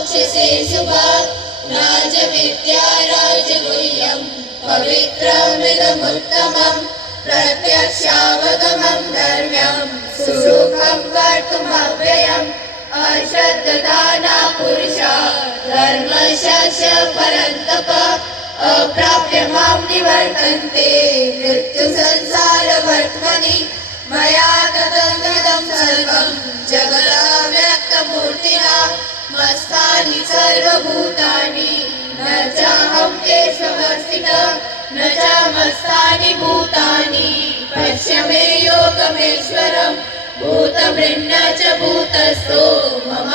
मोक्षसे शुभात् राजविद्या राजगुह्यं पवित्रमिदमुत्तमम् प्रत्यक्षावगमं धर्म्यं सुखं कर्तुमव्ययम् अश्रद्धदाना पुरुषा धर्मशस्य परन्तप अप्राप्य मां निवर्तन्ते मृत्युसंसारवर्त्मनि मया ततमिदं सर्वं जगदव्यक्तमूर्तिना मत्स्थानि सर्वभूतानि न चाहं तेष्वस्थितः न च मत्स्थानि भूतानि पश्य मे योगमेश्वरम् भूतभृन्न च भूतस्थो मम